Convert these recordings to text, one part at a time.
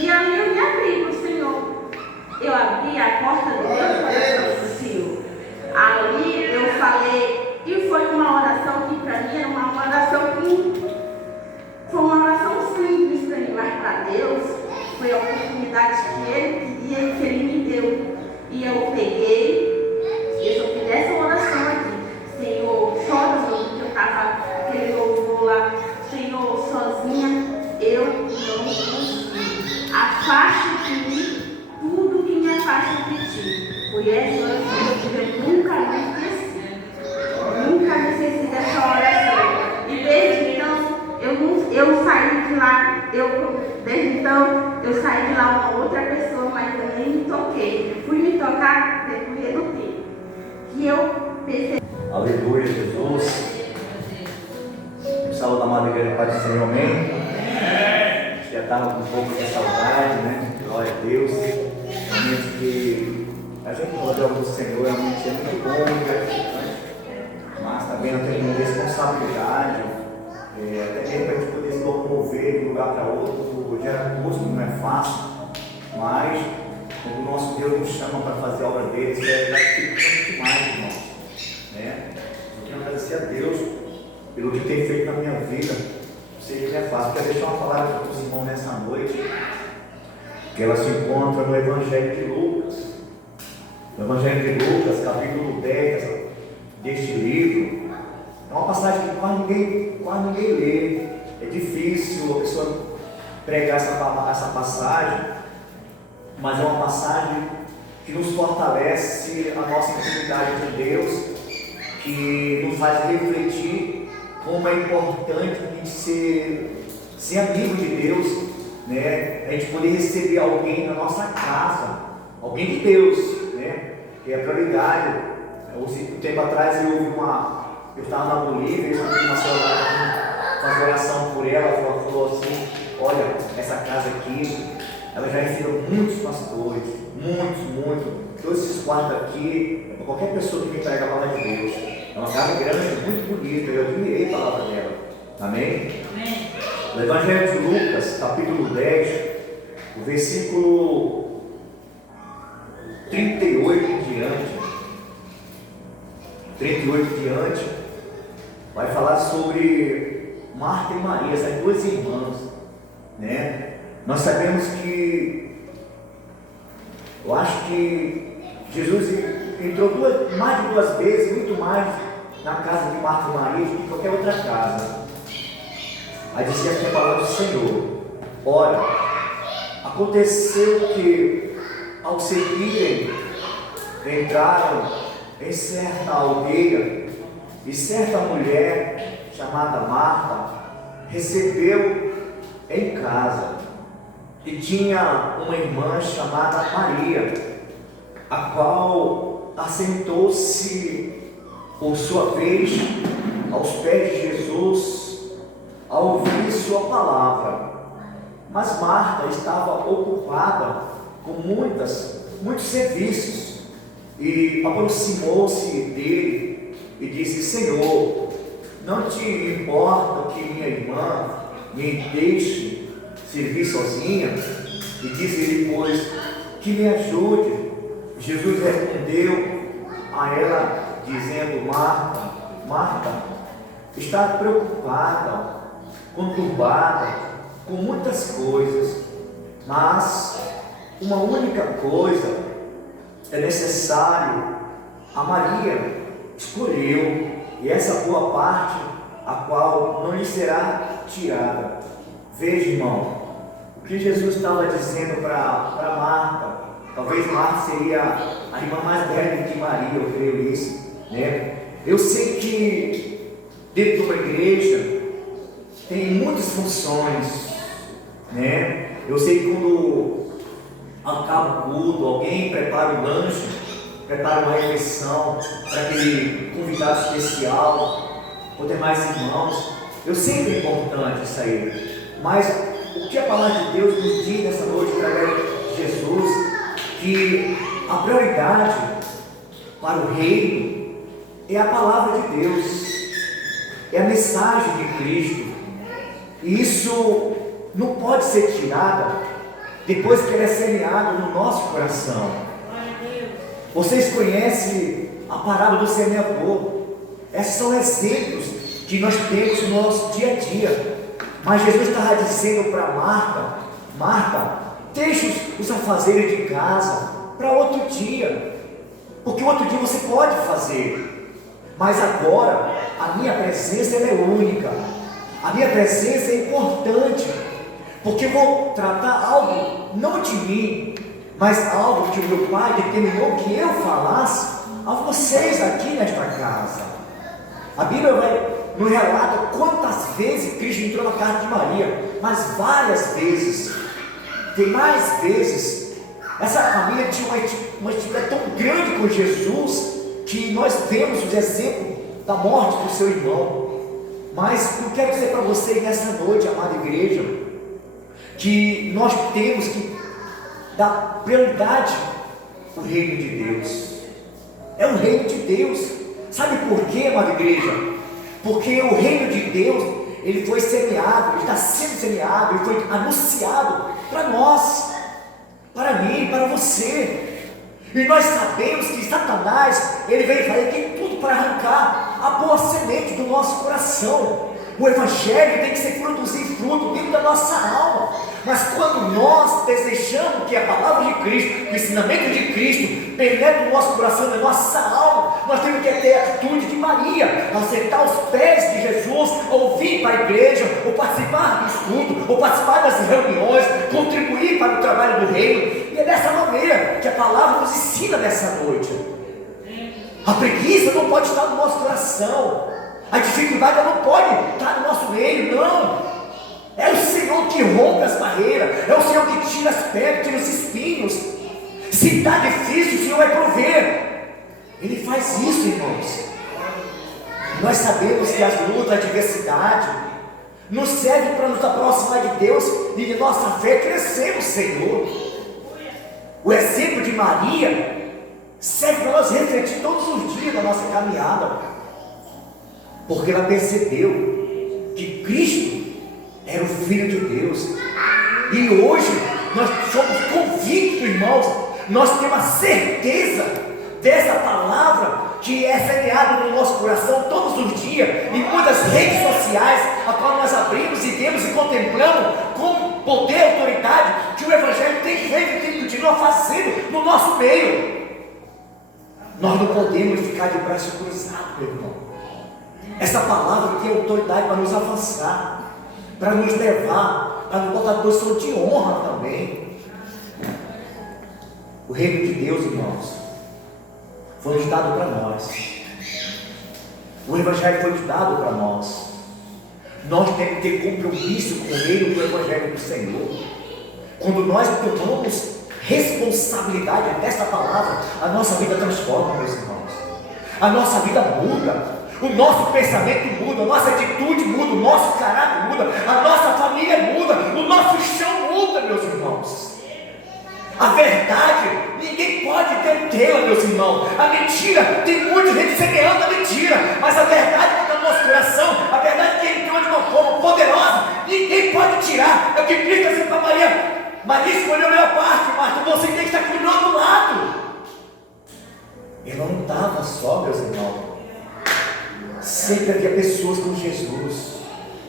E ali eu me abri para o Senhor. Eu abri a porta de Deus. Ali eu falei, e foi uma oração que para mim era uma oração que foi uma oração simples para mim, mas para Deus foi a oportunidade que Ele queria e que Ele me deu. E eu peguei, e eu fiz essa oração aqui. Senhor, chora porque eu estava aquele louvor lá. Senhor, sozinha eu não consigo. Afaste de mim tudo que me afasta de ti. Foi essa oração que eu nunca me esqueci. Nunca me esqueci dessa oração. E desde então, eu saí de lá, desde então, eu saí de lá uma outra pessoa, mas eu nem me toquei. Fui me tocar depois do tempo. Que eu percebi. Aleluia, Jesus. O saúde da amada igreja, Pai do Senhor, amém? Já estava com um pouco de saudade, né? Glória a Deus. Realmente que a gente olha o Senhor, realmente é muito bom, né? Mas também eu tenho uma responsabilidade, até mesmo para a gente poder se locomover de um lugar para outro, gera custo, não é fácil, mas quando o nosso Deus nos chama para fazer a obra dele, isso é gratificante demais, irmãos. Né? Eu quero agradecer a Deus pelo que tem feito na minha vida. Sei que não é fácil. Quero deixar uma palavra para os irmãos nessa noite, que ela se encontra no Evangelho de Lucas. No Evangelho de Lucas, capítulo 10 deste livro. É uma passagem que quase ninguém lê. É difícil a pessoa pregar essa passagem, mas é uma passagem que nos fortalece a nossa intimidade com Deus, que nos faz refletir como é importante a gente ser amigo de Deus, né? A gente poder receber alguém na nossa casa, alguém de Deus, né? Que é a prioridade. Um tempo atrás eu estava na Bolívia, eu ouvi uma senhora fazer oração por ela, ela falou assim: olha, essa casa aqui, ela já recebeu muitos pastores, muitos, todos esses quartos aqui, para qualquer pessoa que vem pregar a palavra de Deus. É uma casa grande, muito bonita, eu admirei a palavra dela. Amém? Amém. No Evangelho de Lucas, capítulo 10, o versículo 38 em diante, vai falar sobre Marta e Maria, essas duas irmãs, né? Nós sabemos que, eu acho que Jesus entrou mais de duas vezes, muito mais na casa de Marta e Maria do que em qualquer outra casa. Aí dizia que a palavra do Senhor. Ora, aconteceu que, ao seguirem, entraram em certa aldeia, e certa mulher chamada Marta recebeu em casa, e tinha uma irmã chamada Maria, a qual assentou-se por sua vez aos pés de Jesus a ouvir sua palavra. Mas Marta estava ocupada com muitos serviços, e aproximou-se dele e disse: Senhor, não te importa que minha irmã me deixe servir sozinha? E disse-lhe, pois, que me ajude. Jesus respondeu a ela, dizendo: Marta, está preocupada, conturbada com muitas coisas, mas uma única coisa é necessário. A Maria escolheu, e essa boa parte, a qual não lhe será tirada. Veja, irmão, o que Jesus estava dizendo para Marta. Talvez Marta seria a irmã mais velha de Maria, eu creio isso, né? Eu sei que dentro de uma igreja tem muitas funções, né? Eu sei que quando acaba o culto, alguém prepara o lanche, prepara uma refeição para aquele convidado especial, ou demais irmãos. Eu sei que é importante isso aí, mas o que a palavra de Deus nos diz nessa noite através de Jesus, que a prioridade para o reino é a palavra de Deus, é a mensagem de Cristo, e isso não pode ser tirada depois que ela é semeada no nosso coração. Vocês conhecem a parábola do semeador. Esses são exemplos que nós temos no nosso dia a dia. Mas Jesus estava dizendo para Marta: Marta, deixa os afazeres de casa para outro dia, porque outro dia você pode fazer, mas agora a minha presença ela é única, a minha presença é importante, porque eu vou tratar algo não de mim, mas algo que o meu Pai determinou que eu falasse a vocês aqui nesta casa. A Bíblia não relata quantas vezes Cristo entrou na casa de Maria, mas várias vezes, tem mais vezes. Essa família tinha uma intimidade tão grande com Jesus, que nós vemos o exemplo da morte do seu irmão. Mas eu quero dizer para você nessa noite, amada igreja, que nós temos que dar prioridade ao reino de Deus. É o reino de Deus. Sabe por quê, amada igreja? Porque o reino de Deus, ele foi semeado, ele está sendo semeado, ele foi anunciado para nós, para mim, para você. E nós sabemos que Satanás, ele vem falar, ele tem tudo para arrancar a boa semente do nosso coração. O Evangelho tem que produzir fruto dentro da nossa alma. Mas quando nós desejamos que a palavra de Cristo, o ensinamento de Cristo penetre no nosso coração, na nossa alma, nós temos que ter a atitude de Maria, aceitar os pés de Jesus, ou vir para a igreja, ou participar do estudo, ou participar das reuniões, contribuir para o trabalho do reino. E é dessa maneira que a palavra nos ensina nessa noite. A preguiça não pode estar no nosso coração, a dificuldade não pode estar no nosso meio, não. É o Senhor que rompe as barreiras, é o Senhor que tira as pedras, tira os espinhos. Se está difícil, o Senhor vai prover. Ele faz isso, irmãos. Nós sabemos que as lutas, a adversidade nos serve para nos aproximar de Deus e de nossa fé crescer no Senhor. O exemplo de Maria serve para nós refletir todos os dias da nossa caminhada, porque ela percebeu que Cristo era o Filho de Deus. E hoje nós somos convictos, irmãos, nós temos a certeza dessa palavra que é semeada no nosso coração todos os dias, em muitas redes sociais, a qual nós abrimos e vemos e contemplamos com poder e autoridade que o Evangelho tem feito e tem continuado fazendo no nosso meio. Nós não podemos ficar de braço cruzado, meu irmão. Essa palavra tem autoridade para nos avançar, para nos levar, para nos botar em posição de honra também. O reino de Deus, irmãos, foi nos dado para nós. O Evangelho foi nos dado para nós. Nós temos que ter compromisso com o reino do Evangelho do Senhor. Quando nós tomamos responsabilidade dessa palavra, a nossa vida transforma, meus irmãos. A nossa vida muda. O nosso pensamento muda, a nossa atitude muda, o nosso caráter muda, a nossa família muda, o nosso chão muda, meus irmãos. A verdade, ninguém pode detê-la, meus irmãos. A mentira, tem muita gente semeando a mentira, mas a verdade que está no nosso coração, a verdade que ele tem de uma forma poderosa, ninguém pode tirar. É o que Cristo está dizendo para Maria. Maria escolheu a melhor parte, Marta, você tem que estar com o outro lado. Ele não estava só, meus irmãos. Sempre havia pessoas com Jesus,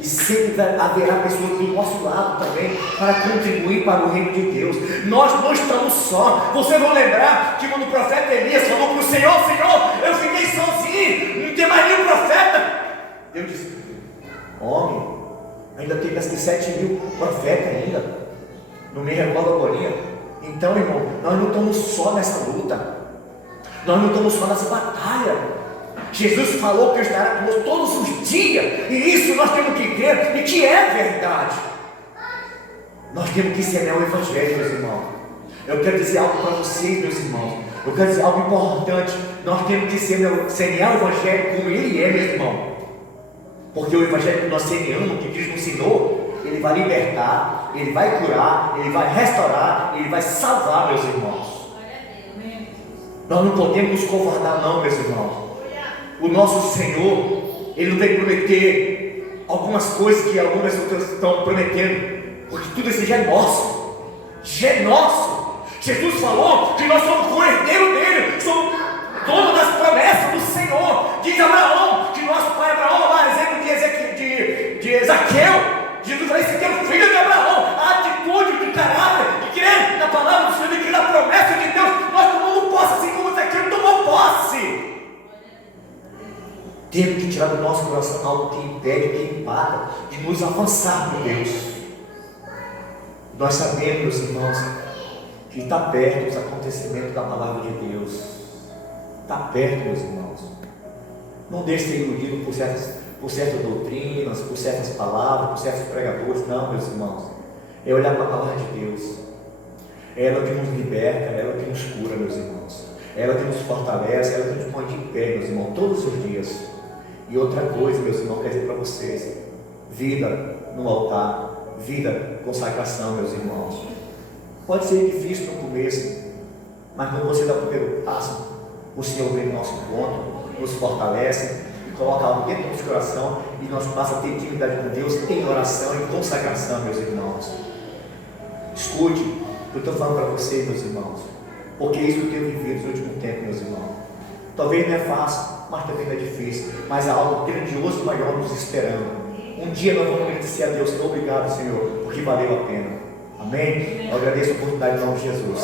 e sempre haverá pessoas do nosso lado também, para contribuir para o reino de Deus. Nós não estamos só. Vocês vão lembrar que quando o profeta Elias falou para o Senhor: Senhor, eu fiquei sozinho, não tem mais nenhum profeta. Deus disse: homem, ainda tem mais de 7.000 profetas ainda, não me recordo agora. Então, irmão, nós não estamos só nessa luta, nós não estamos só nessa batalha. Jesus falou que estará conosco todos os dias, e isso nós temos que crer, e que é verdade. Nós temos que semear o Evangelho, meus irmãos. Eu quero dizer algo para vocês, meus irmãos. Eu quero dizer algo importante. Nós temos que semear o Evangelho como ele é, meu irmão. Porque o Evangelho que nós semeamos, que Cristo nos ensinou, ele vai libertar, ele vai curar, ele vai restaurar, ele vai salvar, meus irmãos. Nós não podemos nos covardar, não, meus irmãos. O nosso Senhor, ele não vai prometer algumas coisas que algumas outras estão prometendo, porque tudo isso já é nosso. Já é nosso. Jesus falou que nós somos o herdeiro dele, somos dono das promessas de Abraão, de nosso pai Abraão, lá, exemplo de Ezequiel. Jesus vai ser o filho de Abraão, a atitude de caráter, de crer na palavra do Senhor, de crer na promessa de Deus. Nós tomamos posse, assim como Ezequiel tomou posse. Temos que tirar do nosso coração algo que impede, que empata, de nos avançar por Deus. Nós sabemos, meus irmãos, que está perto os acontecimentos da palavra de Deus. Está perto, meus irmãos. Não deixe ser iludido por certas doutrinas, por certas palavras, por certos pregadores. Não, meus irmãos. É olhar para a palavra de Deus. É ela que nos liberta, é ela que nos cura, meus irmãos. É ela que nos fortalece, é ela que nos põe de pé, meus irmãos, todos os dias. E outra coisa, meus irmãos, quero dizer para vocês: vida no altar, vida, consagração, meus irmãos. Pode ser difícil no começo, mas quando você dá o primeiro passo, o Senhor vem no nosso encontro, nos fortalece, coloca algo dentro do nosso coração e nós passamos a ter intimidade com Deus em oração, em consagração, meus irmãos. Escute o que eu estou falando para vocês, meus irmãos, porque isso que eu tenho vivido nos últimos tempos, meus irmãos. Talvez não é fácil, mas também não é difícil, mas há algo grandioso e maior nos esperando. Um dia nós vamos agradecer a Deus. Obrigado, Senhor, porque valeu a pena. Amém? Eu agradeço a oportunidade em nome de Jesus.